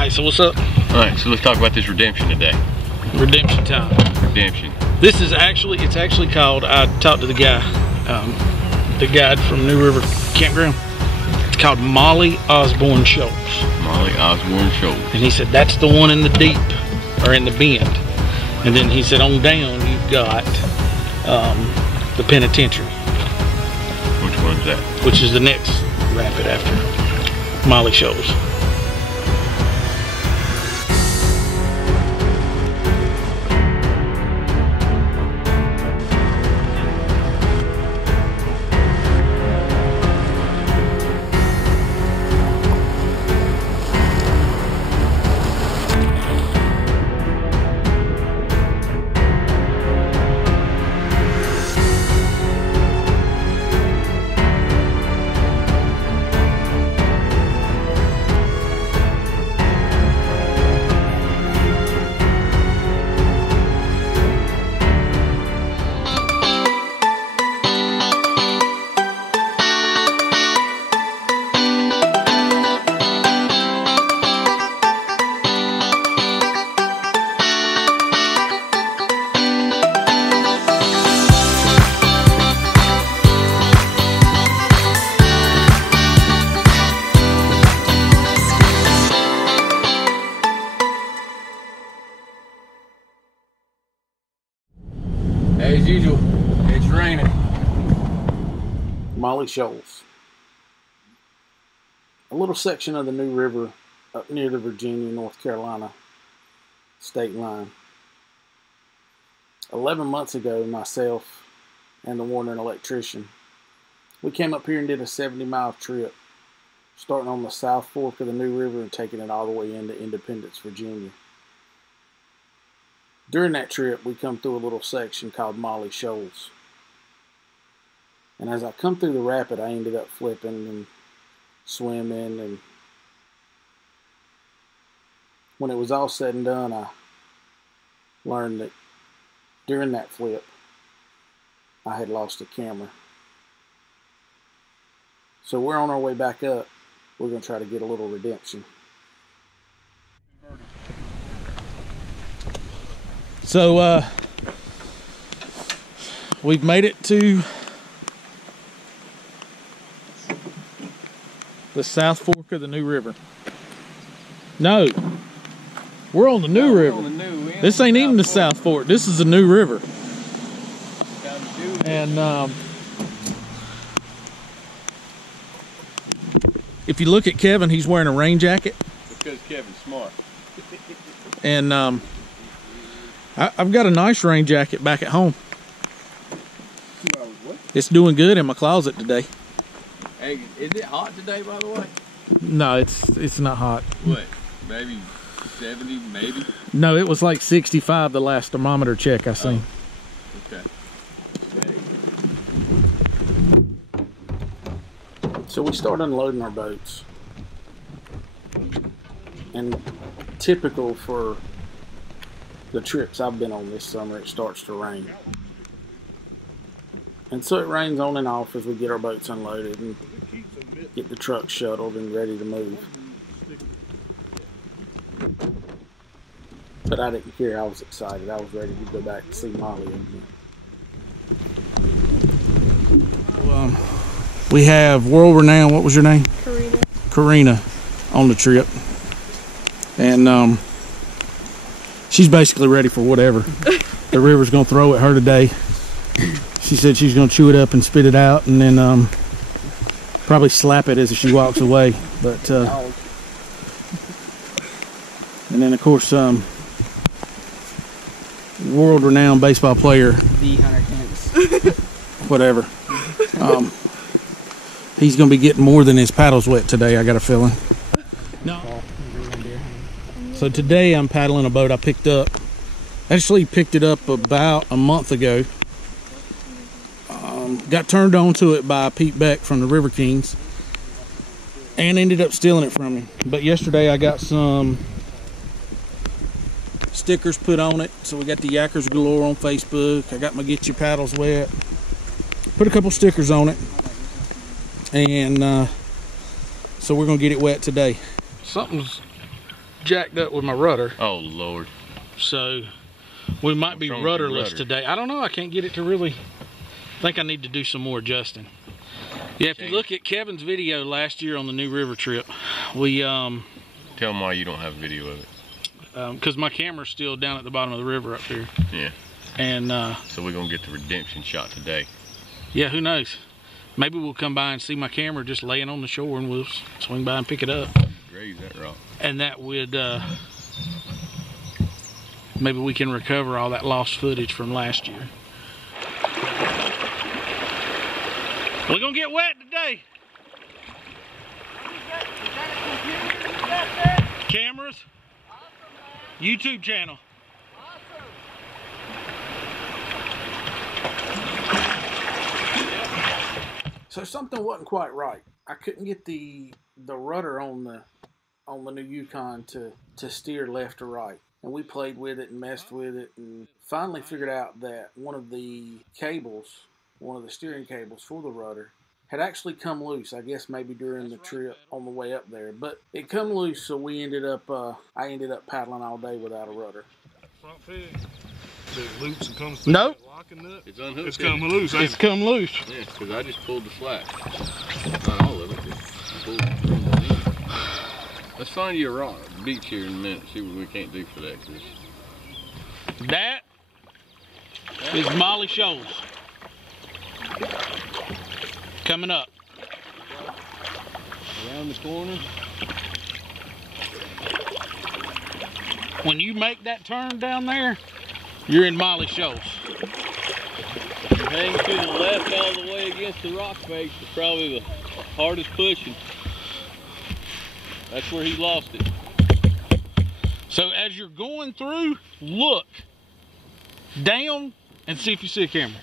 Alright, so what's up? Alright, so let's talk about this redemption today. Redemption time. Redemption. This is it's actually called, I talked to the guy, the guide from New River Campground. It's called Molly Shoals. Molly Shoals. And he said, that's the one in the deep, or in the bend. And then he said, on down, you've got the penitentiary. Which one's that? Which is the next rapid after Molly Shoals. As usual, it's raining. Molly Shoals. A little section of the New River up near the Virginia-North Carolina state line. 11 months ago, myself and the Wondering Electrician, we came up here and did a 70-mile trip, starting on the South Fork of the New River and taking it all the way into Independence, Virginia. During that trip, we come through a little section called Molly Shoals. And as I come through the rapid, I ended up flipping and swimming. And when it was all said and done, I learned that during that flip, I had lost a camera. So we're on our way back up. We're going to try to get a little redemption. So, we've made it to the South Fork of the New River. No, we're on the New River. This ain't even the South Fork. This is the New River. And if you look at Kevin, he's wearing a rain jacket. Because Kevin's smart. And I've got a nice rain jacket back at home. It's doing good in my closet today. Hey, is it hot today, by the way? No, it's not hot. What? Maybe 70, maybe? No, it was like 65 the last thermometer check I seen. Okay. So we start unloading our boats. And typical for the trips I've been on this summer, it starts to rain. And so it rains on and off as we get our boats unloaded and get the truck shuttled and ready to move. But I didn't care, I was excited. I was ready to go back and see Molly again. So, we have world-renowned, what was your name? Karina on the trip. And she's basically ready for whatever the river's gonna throw at her today. She said she's gonna chew it up and spit it out, and then probably slap it as she walks away. But and then of course world-renowned baseball player, whatever. He's gonna be getting more than his paddles wet today. I got a feeling. No. So today I'm paddling a boat I picked up. Actually picked it up about a month ago. Got turned on to it by Pete Beck from the River Kings and ended up stealing it from him. But yesterday I got some stickers put on it. So we got the Yackers Galore on Facebook. I got my Get Your Paddles Wet. Put a couple stickers on it. And so we're gonna get it wet today. Something's jacked up with my rudder. Oh Lord. So we might be rudderless today. I don't know. I can't get it to really. I think I need to do some more adjusting. Yeah, if you look at Kevin's video last year on the New River trip, we tell him why you don't have a video of it. Because my camera's still down at the bottom of the river up here. Yeah. And so we're gonna get the redemption shot today. Yeah, who knows? Maybe we'll come by and see my camera just laying on the shore, and we'll swing by and pick it up. Graze that rock. And that would maybe we can recover all that lost footage from last year. We're gonna get wet today. Cameras. Awesome, YouTube channel. Awesome. So something wasn't quite right. I couldn't get the rudder on the new Yukon to steer left or right. And we played with it and messed with it and finally figured out that one of the cables, one of the steering cables for the rudder, had actually come loose. I guess maybe during the trip on the way up there. But it come loose, so we ended up, I ended up paddling all day without a rudder. Front peg, so it loops and comes through. Nope. Locking nut. It's unhooked. It's come loose. It's come loose. Yeah, because I just pulled the slack. Not all of it, but pulled the end. Let's find you a rock beach here in a minute. See what we can't do for that. That is Molly Shoals. Coming up. Around the corner. When you make that turn down there, you're in Molly Shoals. If you hang to the left all the way against the rock face, it's probably the hardest pushing. That's where he lost it. So as you're going through, look down and see if you see a camera.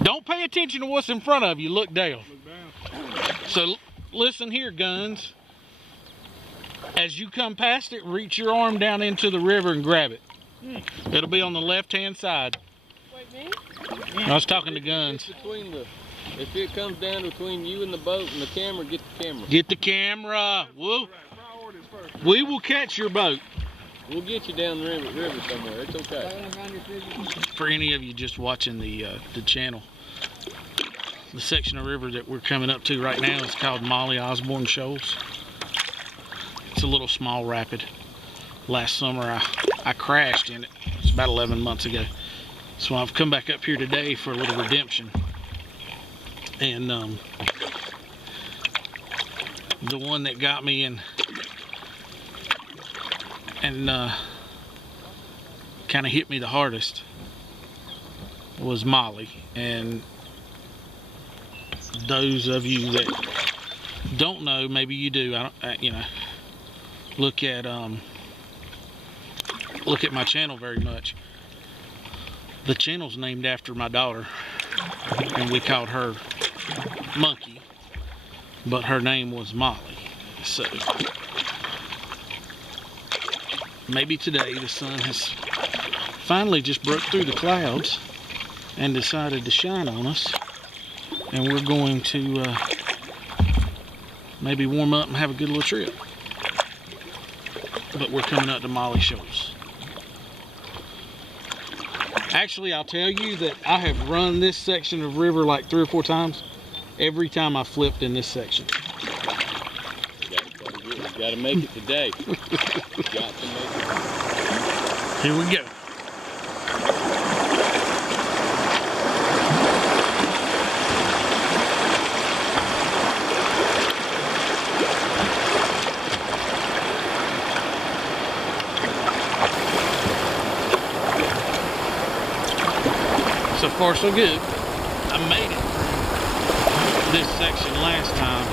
Don't pay attention to what's in front of you, look down. So listen here, guns. As you come past it, reach your arm down into the river and grab it. It'll be on the left-hand side. Wait, me? I was talking to guns. If it comes down between you and the boat and the camera, get the camera. Get the camera. We will catch your boat. We'll get you down the river somewhere. It's okay. For any of you just watching the channel, the section of river that we're coming up to right now is called Molly Shoals. It's a little small rapid. Last summer I crashed in it. It's about 11 months ago. So I've come back up here today for a little redemption. And the one that got me and kind of hit me the hardest was Molly. And those of you that don't know, maybe you do. You know, look at my channel very much. The channel's named after my daughter, and we called her Monkey, but her name was Molly. So maybe today the sun has finally just broke through the clouds and decided to shine on us, and we're going to maybe warm up and have a good little trip. But we're coming up to Molly Shoals. Actually, I'll tell you that I have run this section of river like 3 or 4 times. Every time I flipped in this section. Got to make it today. Got to make it. Here we go. So far so good. I made it through this section last time.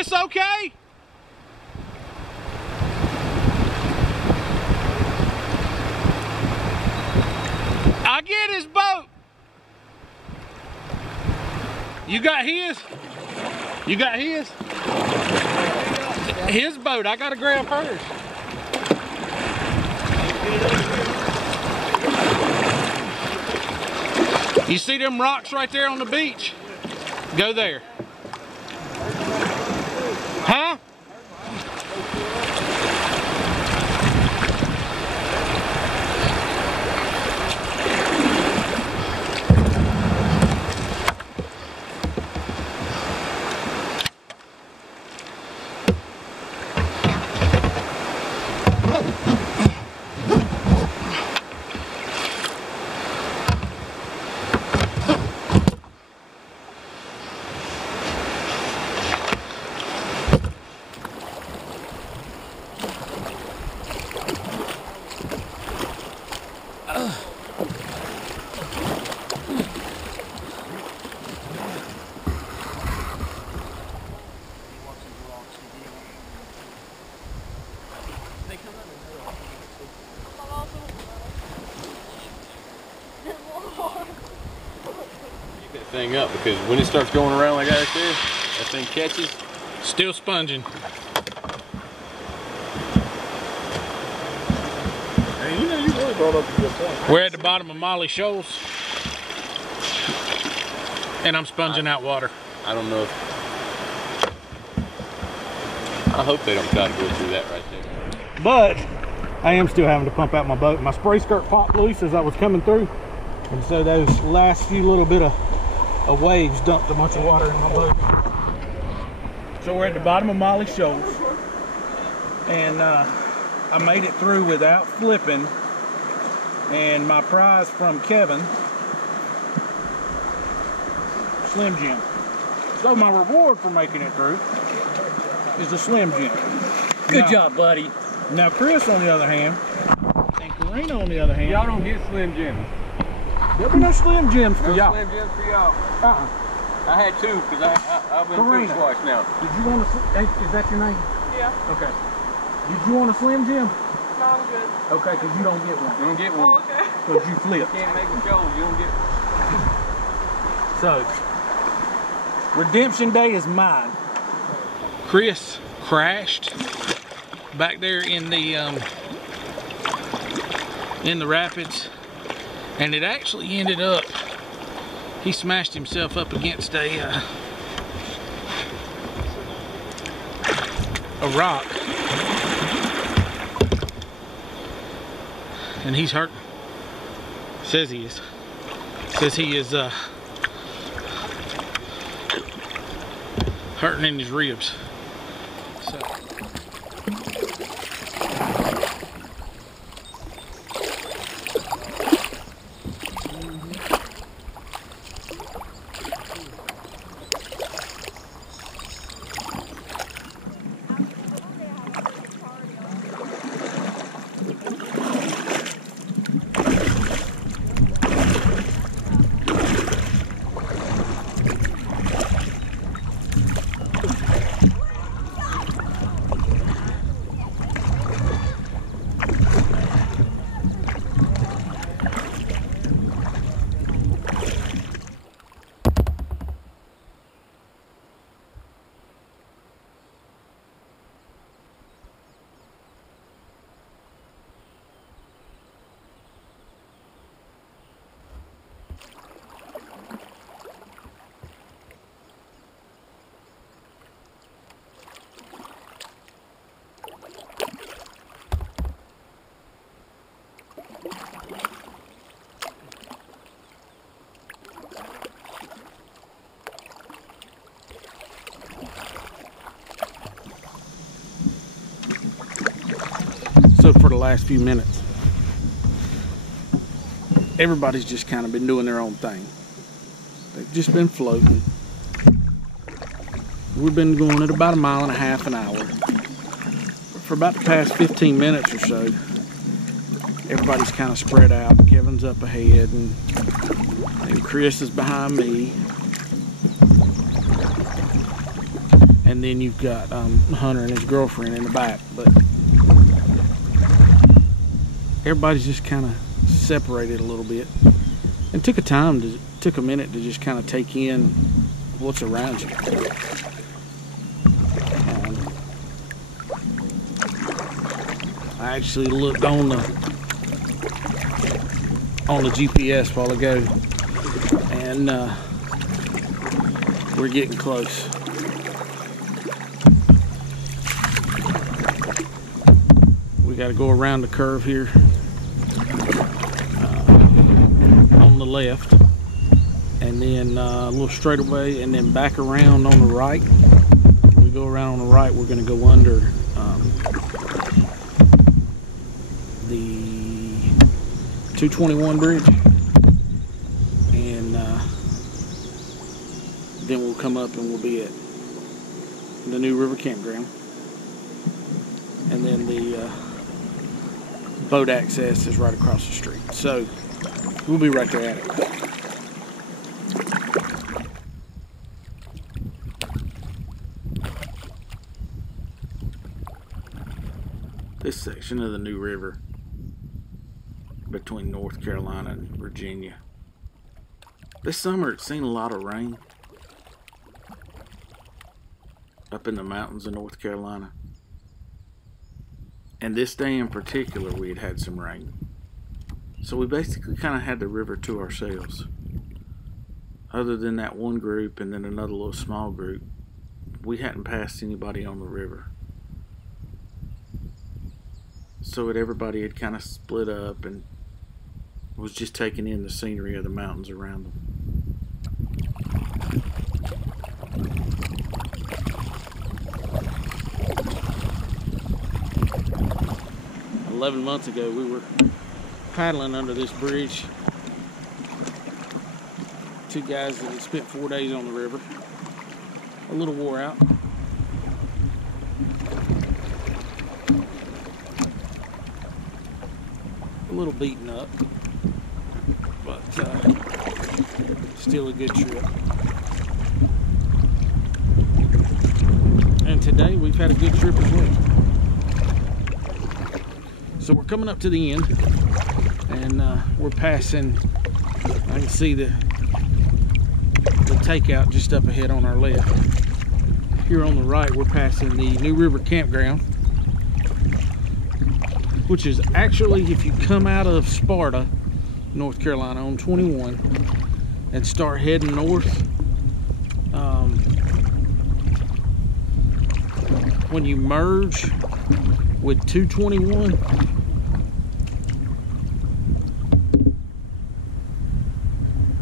Chris okay? I get his boat. You got his? You got his? His boat. I gotta grab hers. You see them rocks right there on the beach? Go there. Huh? Thing up, because when it starts going around like that right there, that thing catches. Still sponging. Hey, you know, you really brought up a good point. We're at the bottom of Molly Shoals, and I'm sponging out water. I don't know if... I hope they don't try to go through that right there. But I am still having to pump out my boat. My spray skirt popped loose as I was coming through, and so those last few little bit of waves dumped a bunch of water in my boat. So we're at the bottom of Molly Shoals, and I made it through without flipping, and my prize from Kevin, Slim Jim. So my reward for making it through is a Slim Jim. Good job, buddy. Now Chris, on the other hand, and Karina on the other hand, Y'all don't get Slim Jims. there'll be no Slim Jims for y'all. Slim Jims for y'all. I had two, because I've been Karina, through twice now. Did you want a, is that your name? Yeah. Okay. Did you want a Slim Jim? No, I'm good. Okay, because you don't get one. You don't get one. Oh, okay. Because you flip. Can't make a show, you don't get one. So, Redemption Day is mine. Chris crashed back there in the rapids, and it actually ended up, he smashed himself up against a rock, and he's hurt. Says he is. Says he is hurting in his ribs. So. So for the last few minutes, everybody's just kind of been doing their own thing. They've just been floating. We've been going at about 1.5 miles an hour. For about the past 15 minutes or so, everybody's kind of spread out. Kevin's up ahead, and Chris is behind me. and then you've got Hunter and his girlfriend in the back. But everybody's just kind of separated a little bit, and took a minute to just kind of take in what's around you. I actually looked on the GPS while ago, and we're getting close. We got to go around the curve here on the left, and then a little straightaway, and then back around on the right. When we go around on the right, we're going to go under the 221 bridge, and then we'll come up and we'll be at the New River Campground, and then the boat access is right across the street. So we'll be right there at it. This section of the New River between North Carolina and Virginia, this summer it's seen a lot of rain up in the mountains of North Carolina, and this day in particular we had some rain, so we basically kind of had the river to ourselves. Other than that one group and then another little small group, we hadn't passed anybody on the river. So everybody had kind of split up and was just taking in the scenery of the mountains around them. "11 months ago, we were paddling under this bridge. Two guys that had spent 4 days on the river, a little wore out. A little beaten up, but still a good trip. And today we've had a good trip as well. So we're coming up to the end, and we're passing, I can see the takeout just up ahead on our left. Here on the right, we're passing the New River Campground, which is actually, if you come out of Sparta, North Carolina on 21 and start heading north, when you merge with 221,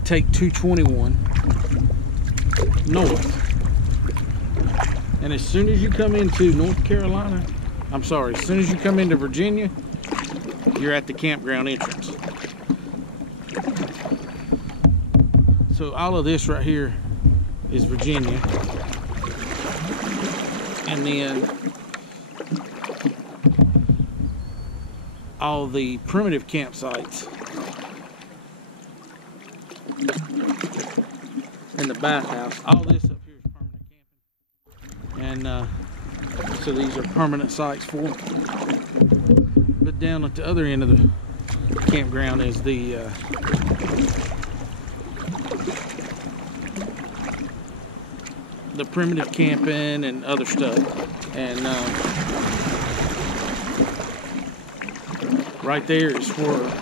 take 221 north, and as soon as you come into North Carolina, I'm sorry, as soon as you come into Virginia, you're at the campground entrance. So all of this right here is Virginia, and then all the primitive campsites and the bathhouse, all this up here is permanent camping, and so these are permanent sites for them. But down at the other end of the campground is the primitive camping and other stuff. And right there is where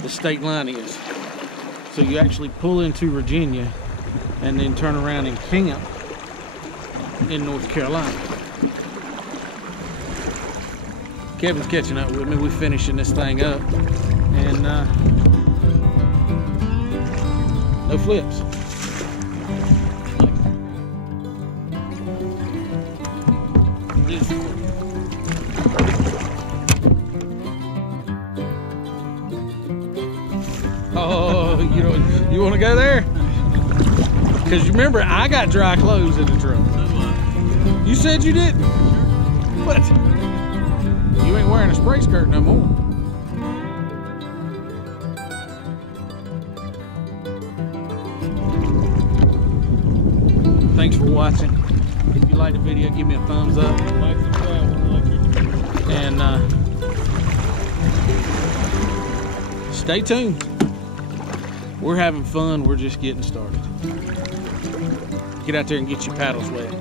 the state line is. So you actually pull into Virginia and then turn around and camp in North Carolina. Kevin's catching up with me. We're finishing this thing up, and no flips. Oh, you want to go there? Because you remember, I got dry clothes in the truck. You said you didn't. What? You ain't wearing a spray skirt no more. for watching. If you like the video, give me a thumbs up. Like, subscribe, And stay tuned. We're having fun. We're just getting started. Get out there and get your paddles wet.